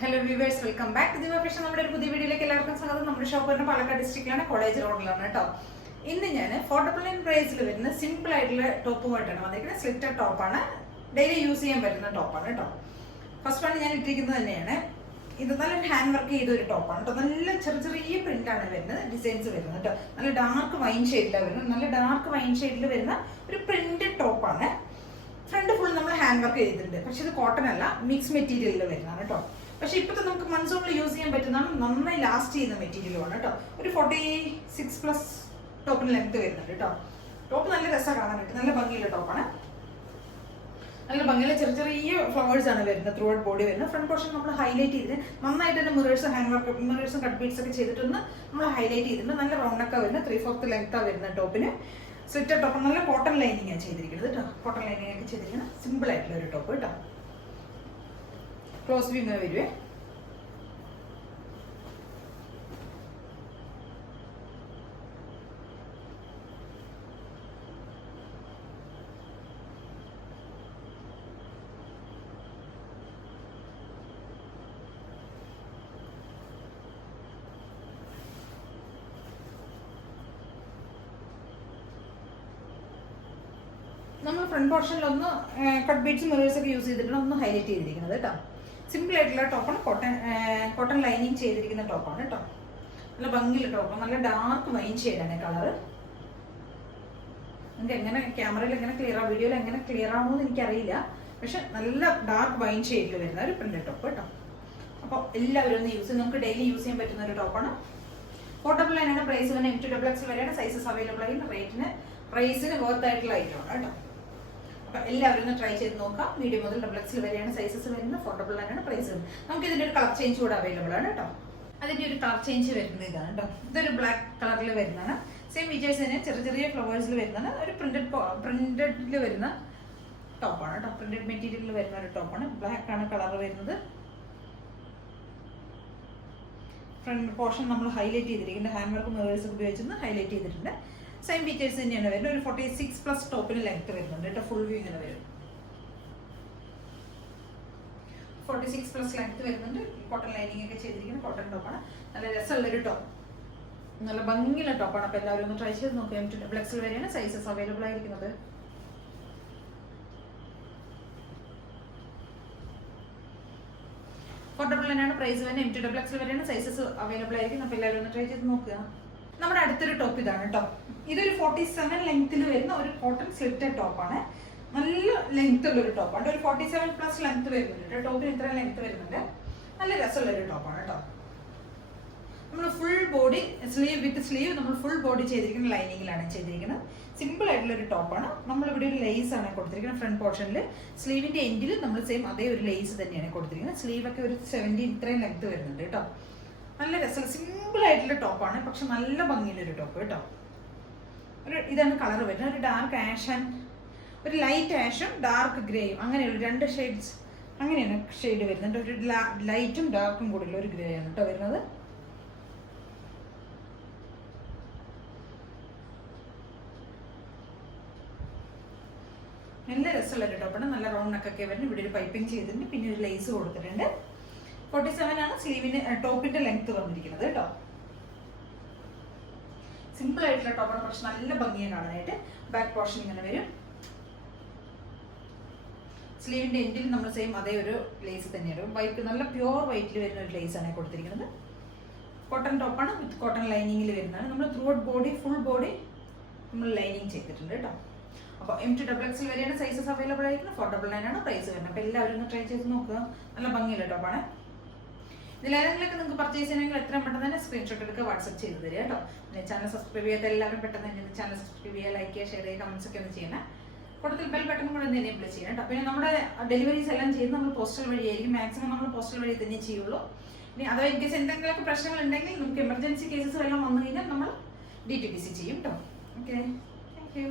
Hello viewers, welcome back to diva fashion. നമ്മുടെ ഒരു പുതിയ വീഡിയോയിലേക്ക് എല്ലാവർക്കും സ്വാഗതം. നമ്മുടെ ഷോപ്പ് വരുന്ന പാലക്കാട് ഡിസ്ട്രിക്റ്റിലാണ്, കോളേജ് റോഡിലാണ് കേട്ടോ. ഇന്ന് ഞാൻ അഫോർഡബിൾ പ്രൈസിൽ വരുന്ന സിമ്പിൾ ആയിട്ടുള്ള ടോപ്പുമായിട്ടാണ് വന്നിരിക്കുന്നത്. സ്ലിറ്റഡ് ടോപ്പാണ്, ഡെയിലി യൂസ് ചെയ്യാൻ പറ്റുന്ന ടോപ്പാണ് കേട്ടോ. ഫസ്റ്റ് വൺ ഞാൻ ഇട്ടിരിക്കുന്നത് തന്നെയാണ്. ഇത് നല്ലൊരു ഹാൻഡ് വർക്ക് ചെയ്ത ഒരു ടോപ്പാണ് കേട്ടോ. നല്ല ചെറിയ പ്രിന്റ് ആണ് വരുന്നത്, ഡിസൈൻസ് വരുന്നത് കേട്ടോ. നല്ല ഡാർക്ക് വൈൻ ഷെയ്ഡിലാണ് വരുന്നത്. നല്ല ഡാർക്ക് വൈൻ ഷെയ്ഡിൽ വരുന്ന ഒരു പ്രിന്റഡ് ടോപ്പാണ്. ഫ്രണ്ട് ഫുൾ നമ്മൾ ഹാൻഡ് വർക്ക് ചെയ്തിട്ടുണ്ട്. പക്ഷെ ഇത് കോട്ടൺ അല്ല, മിക്സ് മെറ്റീരിയലിൽ വരുന്നതാണ് കേട്ടോ. പക്ഷെ ഇപ്പോഴത്തെ നമുക്ക് മൺസൂണിൽ യൂസ് ചെയ്യാൻ പറ്റുന്നതാണ്, നന്നായി ലാസ്റ്റ് ചെയ്യുന്ന മെറ്റീരിയലുമാണ് കേട്ടോ. ഒരു 46+ ടോപ്പിന് ലെങ്ത് വരുന്നുണ്ട് കേട്ടോ. ടോപ്പ് നല്ല രസമാണ് കാണാനായിട്ട്, നല്ല ഭംഗിയുള്ള ടോപ്പാണ്. നല്ല ഭംഗിയുള്ള ചെറിയ ഫ്ലവേഴ്സ് ആണ് വരുന്നത്, ത്രൂ ഔട്ട് ബോഡി വരുന്നത്. ഫ്രണ്ട് പോർഷൻ നമ്മൾ ഹൈലൈറ്റ് ചെയ്തിട്ട് നന്നായിട്ട് തന്നെ മിറേഴ്സ്, ഹാൻഡ് വർക്ക്, മിറേഴ്സും കട്ട് ബീഡ്സ് ഒക്കെ ചെയ്തിട്ടൊന്ന് നമ്മൾ ഹൈലൈറ്റ് ചെയ്തിട്ടുണ്ട്. നല്ല റൗണ്ടൊക്കെ വരുന്നത്, 3/4 ലെങ്ത്താണ് വരുന്നത് ടോപ്പിന്. സ്ലിറ്റഡ് ടോപ്പ്, നല്ല കോട്ടൺ ലൈനിങ് ആണ് ചെയ്തിരിക്കുന്നത് കേട്ടോ. കോട്ടൺ ലൈനിങ് ഒക്കെ ചെയ്തിരിക്കുന്നത് സിമ്പിൾ ആയിട്ടുള്ള ഒരു ടോപ്പ് കേട്ടോ. ക്ലോസ് വ്യൂ ഇങ്ങനെ വരുവേ. നമ്മൾ ഫ്രണ്ട് പോർഷനിലൊന്ന് കട്ട് ബീഡ്സ്, മിറേഴ്സ് ഒക്കെ യൂസ് ചെയ്തിട്ടാണ് ഒന്ന് ഹൈലൈറ്റ് ചെയ്തിരിക്കുന്നത് കേട്ടോ. സിമ്പിൾ ആയിട്ടുള്ള ടോപ്പാണ്, കോട്ടൺ ലൈനിങ് ചെയ്തിരിക്കുന്ന ടോപ്പാണ് കേട്ടോ. നല്ല ഭംഗിയുള്ള ടോപ്പാണ്, നല്ല ഡാർക്ക് വൈൻ ഷെയ്ഡാണ് കളറ്. നിങ്ങൾക്ക് എങ്ങനെ ക്യാമറയിൽ എങ്ങനെ ക്ലിയർ ആവും, വീഡിയോയിൽ എങ്ങനെ ക്ലിയർ ആവുമെന്ന് എനിക്കറിയില്ല. പക്ഷെ നല്ല ഡാർക്ക് വൈൻ ഷെയ്ഡിൽ വരുന്ന ഒരു പ്രിന്റഡ് ടോപ്പ് കേട്ടോ. അപ്പോൾ എല്ലാവരും ഒന്ന് യൂസ് ചെയ്യും, നമുക്ക് ഡെയിലി യൂസ് ചെയ്യാൻ പറ്റുന്ന ഒരു ടോപ്പാണ്. പോർട്ടബിൾ ലൈനാണ്. പ്രൈസ് തന്നെ M2XX വരെയാണ് സൈസസ് അവൈലബിൾ ആയി. പ്രൈസിന് വർത്ത് ആയിട്ടുള്ള ഐറ്റമാണ് കേട്ടോ. അപ്പം എല്ലാവരും ഒന്ന് ട്രൈ ചെയ്ത് നോക്കാം. മീഡിയം മുതൽ XXL വരെയാണ് സൈസസ് വരുന്നത്. അഫോർഡബിൾ തന്നെയാണ് പ്രൈസ്. നമുക്ക് ഇതിൻ്റെ ഒരു കളർ ചേഞ്ച് കൂടെ അവൈലബിൾ ആണ് കേട്ടോ. അതിൻ്റെ ഒരു കളർ ചേഞ്ച് വരുന്നത് ഇതാണ് കേട്ടോ. ഇതൊരു ബ്ലാക്ക് കളറിൽ വരുന്നതാണ്. സെയിം ഫീച്ചേഴ്സ് തന്നെ, ചെറിയ ഫ്ലവേഴ്സിൽ വരുന്നതാണ്. ഒരു പ്രിന്റഡിൽ വരുന്ന ടോപ്പാണ് കേട്ടോ. പ്രിന്റഡ് മെറ്റീരിയലിൽ വരുന്ന ഒരു ടോപ്പാണ്. ബ്ലാക്ക് ആണ് കളർ വരുന്നത്. ഫ്രണ്ട് പോർഷൻ നമ്മൾ ഹൈലൈറ്റ് ചെയ്തിരിക്കുന്നത് ഹാൻഡ് വർക്ക്, മിറേഴ്സ് ഉപയോഗിച്ച് ഹൈലൈറ്റ് ചെയ്തിട്ടുണ്ട്. സെയിം ഫീച്ചേഴ്സ് തന്നെയാണ് വരുന്നത്. ഒരു 46+ ടോപ്പിന് ലെങ്ത് വരുന്നുണ്ട് കേട്ടോ. ഫുൾ വ്യൂ ഇങ്ങനെ വരും. 46+ ലെങ്ത് വരുന്നുണ്ട്. കോട്ടൺ ലൈനിങ് ഒക്കെ ചെയ്തിരിക്കുന്ന കോട്ടൺ ടോപ്പാണ്. നല്ല രസമുള്ളൊരു ടോപ്പ്, നല്ല ഭംഗിയുള്ള ടോപ്പാണ്. അപ്പോൾ എല്ലാവരും ഒന്ന് ട്രൈ ചെയ്ത് നോക്കുക. M2XX വരെയാണ് സൈസസ് അവൈലബിൾ ആയിരിക്കുന്നത്. അഫോർഡബിൾ തന്നെയാണ് പ്രൈസ് തന്നെ. M2XX വരെയാണ് സൈസസ് അവൈലബിൾ ആയിരിക്കും. അപ്പോൾ എല്ലാവരും ഒന്ന് ട്രൈ ചെയ്ത് നോക്കുക. നമ്മുടെ അടുത്തൊരു ടോപ്പ് ഇതാണ് കേട്ടോ. ഇതൊരു 47 ലെങ്ത്തിൽ വരുന്ന ഒരു കോട്ടൺ സ്ലിറ്റഡ് ടോപ്പാണ്. നല്ല ലെങ്ത് ഉള്ള ഒരു ടോപ്പാണ്. ഒരു 47+ ലെങ്ത് വരുന്നുണ്ട്. ടോപ്പിന് ഇത്ര ലെങ്ത് വരുന്നുണ്ട്. നല്ല രസമുള്ള ഒരു ടോപ്പാണ് കേട്ടോ. നമ്മൾ ഫുൾ ബോഡി വിത്ത് സ്ലീവ് നമ്മൾ ഫുൾ ബോഡി ചെയ്തിരിക്കുന്ന ലൈനിങ്ങിലാണ് ചെയ്തിരിക്കുന്നത്. സിമ്പിൾ ആയിട്ടുള്ള ഒരു ടോപ്പാണ്. നമ്മളിവിടെ ഒരു ലേസ് ആണ് കൊടുത്തിരിക്കുന്നത്. ഫ്രണ്ട് പോർഷനിൽ സ്ലീവിന്റെ എൻഡിൽ നമ്മൾ സെയിം അതേ ഒരു ലേസ് തന്നെയാണ് കൊടുത്തിരിക്കുന്നത്. സ്ലീവൊക്കെ ഒരു 70 ഇത്രയും ലെങ്ത് വരുന്നുണ്ട് കേട്ടോ. നല്ല രസമുള്ള സിമ്പിൾ ആയിട്ടുള്ള ടോപ്പാണ്, പക്ഷെ നല്ല ഭംഗിയുള്ള ഒരു ടോപ്പ് കേട്ടോ. ഇതാണ് കളർ വരുന്നത്. ഒരു ഡാർക്ക് ആഷ് ആൻഡ് ഒരു ലൈറ്റ് ആഷും ഡാർക്ക് ഗ്രേയും, അങ്ങനെയുള്ള 2 ഷെയ്ഡ്സ് അങ്ങനെയാണ് ഷെയ്ഡ് വരുന്നുണ്ട്. ഒരു ലൈറ്റും ഡാർക്കും കൂടിയുള്ള ഒരു ഗ്രേ ആണ് കേട്ടോ വരുന്നത്. നല്ല രസമുള്ള ഒരു ടോപ്പാണ്. നല്ല റൗണ്ട് നെക്കൊക്കെ വരുന്നത്. ഇവിടെ ഒരു പൈപ്പിംഗ് ചെയ്തിട്ടുണ്ട്, പിന്നെ ഒരു ലേസ് കൊടുത്തിട്ടുണ്ട്. 47 ആണ് സ്ലീവിന് ടോപ്പിന്റെ ലെങ്ത് വന്നിരിക്കുന്നത് കേട്ടോ. സിമ്പിൾ ആയിട്ടുള്ള ടോപ്പാണ്, പക്ഷെ നല്ല ഭംഗിയാണ് കാണാനായിട്ട്. ബാക്ക് പോർഷൻ ഇങ്ങനെ വരും. സ്ലീവിന്റെ എൻഡിൽ നമ്മൾ സെയിം അതേ ഒരു ലേസ് തന്നെയാണ്. വൈറ്റ്, നല്ല പ്യുവർ വൈറ്റിൽ വരുന്ന ഒരു ലേസ് ആണ് കൊടുത്തിരിക്കുന്നത്. കോട്ടൺ ടോപ്പാണ്, വിത്ത് കോട്ടൺ ലൈനിങ്ങിൽ വരുന്നതാണ്. നമ്മൾ through out body, full body നമ്മൾ ലൈനിങ് ചെയ്തിട്ടുണ്ട് കേട്ടോ. അപ്പോൾ M2XX വരെയാണ് സൈസസ് അവൈലബിൾ ആയിരിക്കുന്നത്. അഫോർഡബിൾ തന്നെയാണ് പ്രൈസ് വരുന്നത്. അപ്പോൾ എല്ലാവരും ഒന്ന് ട്രൈ ചെയ്ത് നോക്കുക. നല്ല ഭംഗിയുള്ള ടോപ്പാണ്. ഇതിലേതെങ്കിലൊക്കെ നിങ്ങൾക്ക് പർച്ചേസ് ചെയ്യണമെങ്കിൽ എത്രയും പെട്ടെന്ന് തന്നെ സ്ക്രീൻഷോട്ട് എടുക്കുക, വാട്സ്ആപ്പ് ചെയ്ത് തരിക കേട്ടോ. പിന്നെ ചാനൽ സബ്സ്ക്രൈബ് ചെയ്യാത്ത എല്ലാവരും പെട്ടെന്ന് തന്നെ ചാനൽ സബ്സ്ക്രൈബ് ചെയ്യുക, ലൈക്ക് ചെയ്യുക, ഷെയർ ചെയ്യുക, കമൻസ് ഒക്കെ ഒന്ന് ചെയ്യണം. കൂടുതൽ ബെൽ ബട്ടൺ കൂടെ ഒന്ന് എനേബിൾ ചെയ്യണം കേട്ടോ. പിന്നെ നമ്മുടെ ഡെലിവറീസ് എല്ലാം ചെയ്യുന്നത് നമ്മൾ പോസ്റ്റൽ വഴിയായിരിക്കും. മാക്സിമം നമ്മൾ പോസ്റ്റൽ വഴി തന്നെ ചെയ്യുള്ളൂ. ഇനി അഥവാ ഇൻ കേസ് എന്തെങ്കിലുമൊക്കെ പ്രശ്നങ്ങൾ ഉണ്ടെങ്കിൽ നമുക്ക് എമർജൻസി കേസസ് എല്ലാം വന്നു കഴിഞ്ഞാൽ നമ്മൾ DTPC ചെയ്യും കേട്ടോ. Okay, thank you.